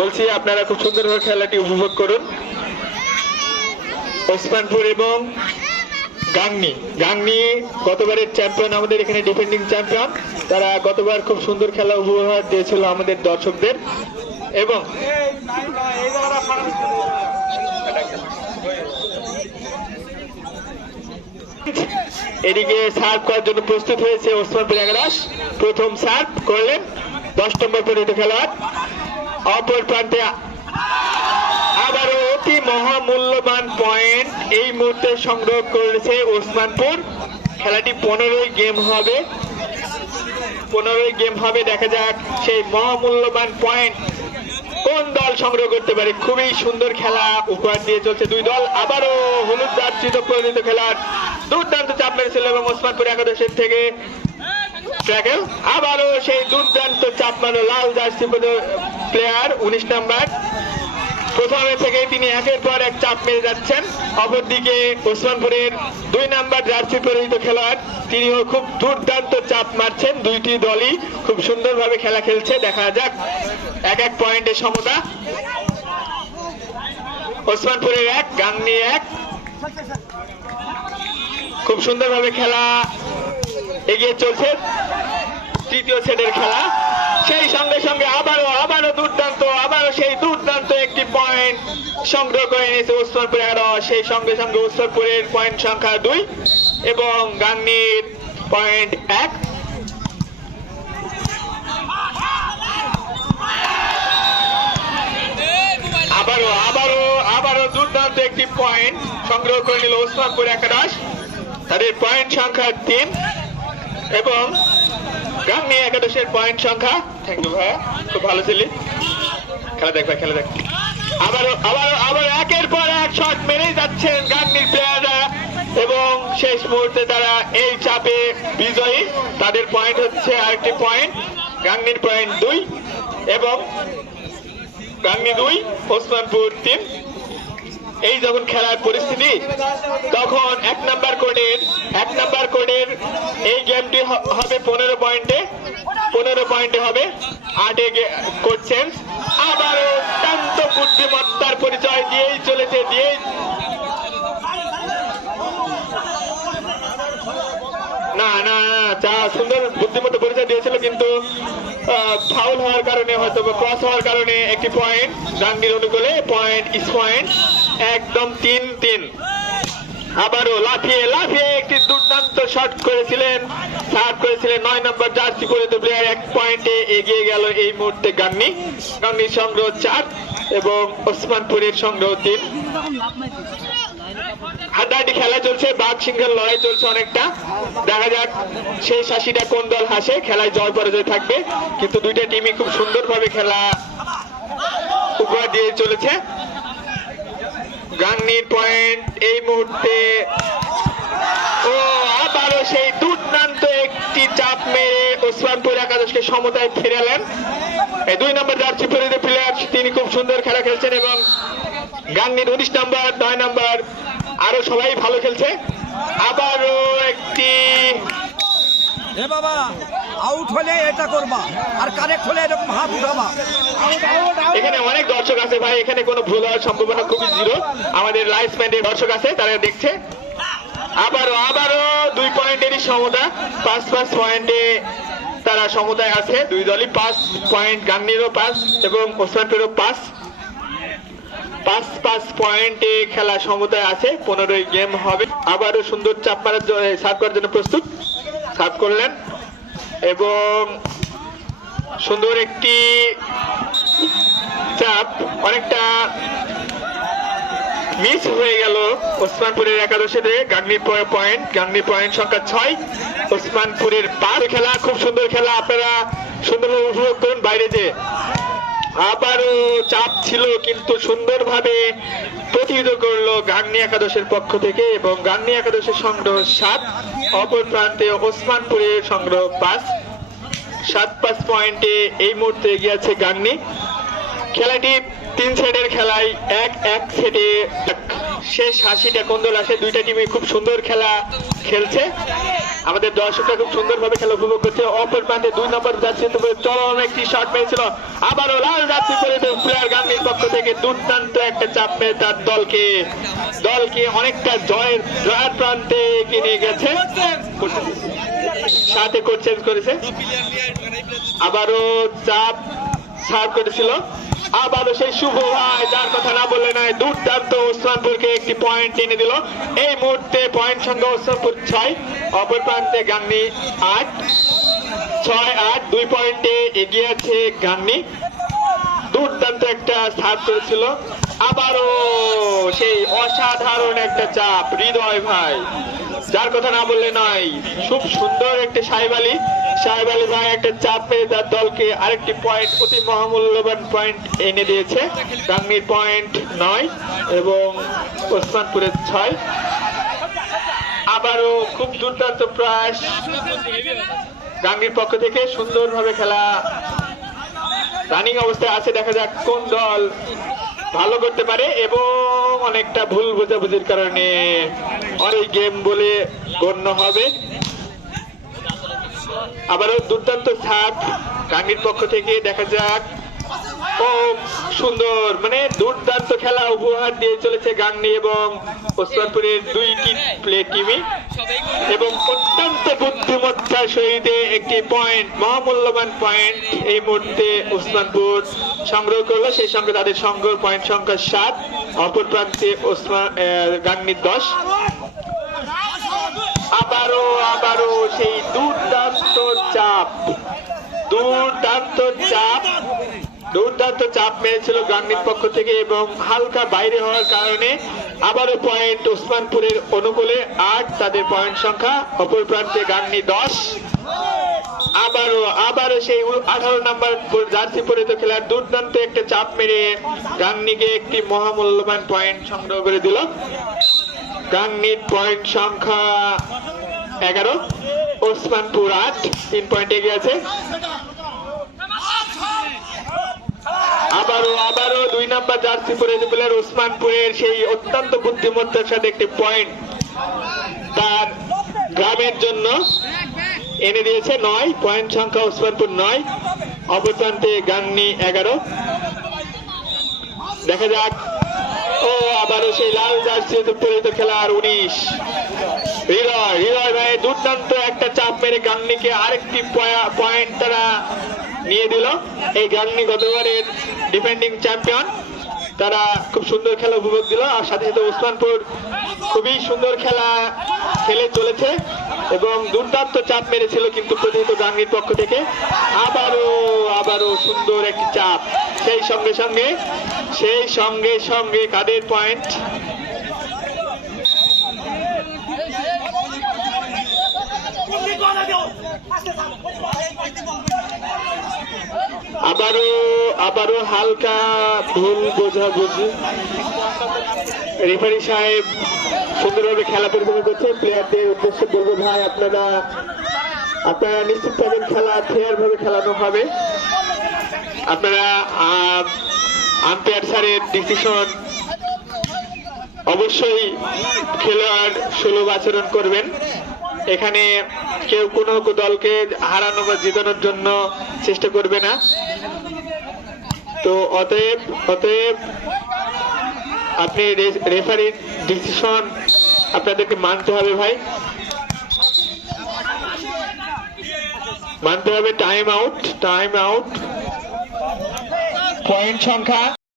বলছি, আপনারা খুব সুন্দরভাবে খেলাটি উপভোগ করুন। ওসমানপুর এবং গাংনি। গাংনি গতবারের চ্যাম্পিয়ন আমাদের এখানে ডিফেন্ডিং চ্যাম্পিয়ন তারা গতবার খুব সুন্দর খেলা উপহার দিয়েছিল আমাদের দর্শকদের। এবং এদিকে সার্ভ করার জন্য প্রস্তুত হয়েছে ওসমানপুর এগারোশ প্রথম সার্ভ করলেন দশ নম্বর পরিণত খেলোয়াড়। অপর প্রান্তে আবারও অতি মহামূল্যবান পয়েন্ট এই মুহূর্তে সংগ্রহ করেছে ওসমানপুর। খেলাটি পনেরোই গেম হবে। পনেরোই গেম হবে, দেখা যাক সেই মহামূল্যবান পয়েন্ট কোন দল সংগ্রহ করতে পারে। খুবই সুন্দর খেলা উপহার দিয়ে চলছে দুই দল। আবারও হলুদ জার্সিত পরিণত খেলার দুর্দান্ত চাপ মেরেছিল এবং ওসমানপুর একাদশের থেকে আবারও সেই দুর্দান্ত চাপ মারো লাল জার্সি প্লেয়ার উনিশ নাম্বার। প্রথমে থেকে তিনি একের পর এক চাপ মেরে যাচ্ছেন। অপরদিকে ওসমানপুরের দুই নাম্বার জার্সি পরিহিত খেলোয়াড়, তিনিও খুব দুর্দান্ত চাপ মারছেন। দুইটি দলই খুব সুন্দরভাবে খেলা খেলছে। দেখা যাক, এক এক পয়েন্টে সমতা। ওসমানপুরের এক, গাংনি এক। খুব সুন্দরভাবে খেলা এগিয়ে চলছে। তৃতীয় সেটের খেলা। সেই সঙ্গে সঙ্গে আবারও আবারও দুর্দান্ত, আবারও সেই দুর্দান্ত একটি পয়েন্ট সংগ্রহ করে নিয়েছে ওসমানপুর এগারো সেই সঙ্গে সঙ্গে ওসমানপুরের পয়েন্ট সংখ্যা দুই এবং গাংনির পয়েন্ট এক। আবারও আবারও আবারও দুর্দান্ত একটি পয়েন্ট সংগ্রহ করে নিল ওসমানপুর একাদশ। তাদের পয়েন্ট সংখ্যা তিন এবং গাংনি একাদশের পয়েন্ট সংখ্যা। থ্যাংক ইউ ভাইয়া খুব ভালো ছিলি। খেলা দেখ ভাই খেলা দেখ। আবারও আবারও আবার একের পর এক শট মেরেই যাচ্ছেন গাংনির প্লেয়াররা এবং শেষ মুহূর্তে তারা এই চাপে বিজয়ী। তাদের পয়েন্ট হচ্ছে আরেকটি পয়েন্ট গাংনির পয়েন্ট দুই এবং গাংনি দুই ওসমানপুর তিন এই যখন খেলার পরিস্থিতি তখন এক নাম্বার কোডের এক নাম্বার কোডের এই গেমটি হবে পনেরো পয়েন্টে পনেরো পয়েন্টে হবে আটে কোড চেঞ্জ আবার অত্যন্ত বুদ্ধিমত্তার পরিচয় দিয়েই চলেছে দিয়েই না না না, যা সুন্দর বুদ্ধিমত্তা পরিচয় দিয়েছিল কিন্তু ফাউল হওয়ার কারণে হয়তো ক্রস হওয়ার কারণে একটি পয়েন্ট গান্ধীর অনুকূলে পয়েন্ট ইস পয়েন্ট একদম তিন তিন। আবারও লাফিয়ে লাফিয়ে একটি দুর্দান্ত শট করেছিলেন সার্ভ করেছিলেন, নয় নম্বর জার্সি পরিণত প্লেয়ার এক পয়েন্টে এগিয়ে গেল এই মুহূর্তে গান্নি গান্নির সংগ্রহ চার এবং ওসমানপুরের সংগ্রহ তিন। হাড্ডাহাড্ডি খেলা চলছে, বাঘ সিংহের লড়াই চলছে অনেকটা। দেখা যাক সেই শাসিটা কোন দল হাসে, খেলায় জয় পরাজয় থাকবে। কিন্তু দুইটা টিমই খুব সুন্দরভাবে খেলা উপহার দিয়ে চলেছে। গাংনির পয়েন্ট এই মুহূর্তে। ও, আবারও সেই দুর্দান্ত একটি চাপ মেরে ওসমানপুর একাদশকে সমতায় ফিরালেন। এই দুই নম্বর জার্সি পরিহিত প্লেয়ার তিনি খুব সুন্দর খেলা খেলছেন এবং গাংনির উনিশ নম্বর, নয় নম্বর আরও সবাই ভালো খেলছে। আবারও একটি এ বাবা আউট হলে এটা করবা, আর কারেক্ট হলে এরকম হাত উঠাবা। এখানে অনেক দর্শক আছে ভাই, এখানে কোনো ভুল হওয়ার সম্ভাবনা খুবই জিরো আমাদের লাইফ ব্যান্ডের দর্শক আছে, তারা দেখছে। আবারও আবারও দুই পয়েন্টেরই সমতা। পাঁচ পাঁচ পয়েন্টে তারা সমতায় আছে। দুই দলই পাঁচ পয়েন্ট, গান্নিরও পাঁচ এবং ওসমানপুরও পাঁচ। পাঁচ পাঁচ পয়েন্টে খেলা সমতায় আছে, পনেরোই গেম হবে। আবারও সুন্দর চাপ মারার সার্ভ করার জন্য প্রস্তুত। সার্ভ করলেন এবং সুন্দর একটি চাপ, অনেকটা মিস হয়ে গেল ওসমানপুরের একাদশীতে। গাংনি পয়েন্ট গাংনি পয়েন্ট সংখ্যা ছয়। ওসমানপুরের পার খেলা, খুব সুন্দর খেলা। আপনারা সুন্দরভাবে উপভোগ করুন বাইরে যে আবারও চাপ ছিল কিন্তু সুন্দরভাবে প্রতিহিত করল গাংনি একাদশের পক্ষ থেকে এবং গাংনি একাদশের সংগ্রহ সাত, অপর প্রান্তে ওসমানপুরের সংগ্রহ পাঁচ। সাত পাঁচ পয়েন্টে এই মুহূর্তে এগিয়ে আছে গাংনি। খেলাটি তিন সেটের খেলায় এক এক সেটে শেষ হাসিটা কোন দল আসে। দুইটা টিমে খুব সুন্দর খেলা খেলছে। আমাদের দর্শকরা খুব সুন্দরভাবে খেলা উপভোগ করছে। অপর প্রান্তে দুই নম্বর যাচ্ছে তবে চরম একটি শট পেয়েছিল। আবারও লাল যাচ্ছে করে প্লেয়ার থেকে দুর্দান্ত একটা চাপ মেরে তার দলকে। দলকে অনেকটা জয়ের জয়ের প্রান্তে এগিয়ে নিয়ে গেছে। সাথে কোচ চেঞ্জ করেছে। আবারও চাপ সার্ভ করেছিল। আবারও সেই শুভ ভাই যার কথা না বললে নয়, দুর্দান্ত ওসমানপুরকে একটি পয়েন্ট এনে দিল। এই মুহূর্তে পয়েন্ট সংখ্যা ওসমানপুর ছয়, অপর প্রান্তে গাংনি আট, ছয় আট, দুই পয়েন্টে এগিয়ে আছে গাংনি। দুর্দান্ত একটা সার্ভ করেছিল আবারও সেই অসাধারণ একটা চাপ, হৃদয় ভাই। যার কথা না বললে নয়। খুব সুন্দর একটা সাহেব আলী। সাহেব আলী ভাই একটা চাপ তার দলকে আরেকটি পয়েন্ট অতি মহামূল্যবান পয়েন্ট এনে দিয়েছে। গাংনির পয়েন্ট নয় এবং ওসমানপুরের ছয়। আবারও খুব দুর্দান্ত প্রয়াস। গাঙ্গির পক্ষ থেকে সুন্দরভাবে খেলা। রানিং অবস্থায় আছে, দেখা যাক কোন দল ভালো করতে পারে এবং অনেকটা ভুল বোঝাবুঝির কারণে অনেক গেম বলে গণ্য হবে। আবারও দুর্দান্ত সাপ গাঙ্গির পক্ষ থেকে দেখা যাক। ও সুন্দর মানে দুর্দান্ত খেলা উপহার দিয়ে চলেছে গাংনি এবং ওসমানপুরের দুইটি প্লে টিমই এবং অত্যন্ত বুদ্ধিমত্তার সহিত একটি পয়েন্ট মহামূল্যবান পয়েন্ট এই মুহূর্তে ওসমানপুর সংগ্রহ করল। সেই সঙ্গে তাদের সংগ্রহ পয়েন্ট সংখ্যা সাত। অপর প্রান্তে ওসমান গাংনির দশ আবারও আবারও সেই দুর্দান্ত চাপ দুর্দান্ত চাপ দুর্দান্ত চাপ মেরেছিল গাঙ্গির পক্ষ থেকে এবং হালকা বাইরে হওয়ার কারণে আবারও পয়েন্ট ওসমানপুরের অনুকূলে আট, তাদের পয়েন্ট সংখ্যা, অপর প্রান্তে গাঙ্গি দশ আবারও আবারও সেই আঠারো নাম্বার জার্সি পরিত খেলার দুর্দান্ত একটা চাপ মেরে গাংনিকে একটি মহামূল্যবান পয়েন্ট সংগ্রহ করে দিল। গাংনির পয়েন্ট সংখ্যা এগারো। ওসমানপুর আট। তিন পয়েন্ট এগিয়ে আছে। আবারও আবারও দুই নাম্বার জার্সি পরে প্লেয়ার ওসমানপুরের সেই অত্যন্ত বুদ্ধিমত্তার সাথে একটি পয়েন্ট তার গ্রামের জন্য। এনে দিয়েছে নয় পয়েন্ট সংখ্যা ওসমানপুর নয় অপরপ্রান্তে গাংনি এগারো। দেখা যাক। ও, আবারও সেই লাল জার্সি পরিহিত খেলার উনিশ। হৃদয় হৃদয় ভাই, দুর্দান্ত একটা চাপ মেরে গাংনিকে আরেকটি পয়েন্ট তারা নিয়ে দিল। এই গাংনি গতবারের ডিফেন্ডিং চ্যাম্পিয়ন তারা খুব সুন্দর খেলা উপভোগ দিল আর সাথে সাথে ওসমানপুর খুবই সুন্দর খেলা খেলে চলেছে এবং দুর্দান্ত চাপ মেরেছিল কিন্তু প্রতিহিত গাঙ্গির পক্ষ থেকে। আবারও আবারও সুন্দর একটি চাপ। সেই সঙ্গে সঙ্গে, সেই সঙ্গে সঙ্গে কাদের পয়েন্ট আবারও আবারও হালকা ভুল বোঝাবুঝি। রেফারি সাহেব সুন্দরভাবে খেলা পরিচালনা করছে প্লেয়ারদের উদ্দেশ্যে বলব ভাই, আপনারা আপনারা নিশ্চিত থাকবেন খেলা ফেয়ার ভাবে খেলানো হবে। আপনারা আম্পায়ার স্যারের ডিসিশন অবশ্যই খেলোয়াড় সুলভ আচরণ করবেন। এখানে কেউ কোনো দলকে হারানো বা জেতানোর জন্য চেষ্টা করবে না। তো অতএব অতএব আপনি রেফারির ডিসিশন আপনাদেরকে মানতে হবে ভাই। মানতে হবে time out time out point সংখ্যা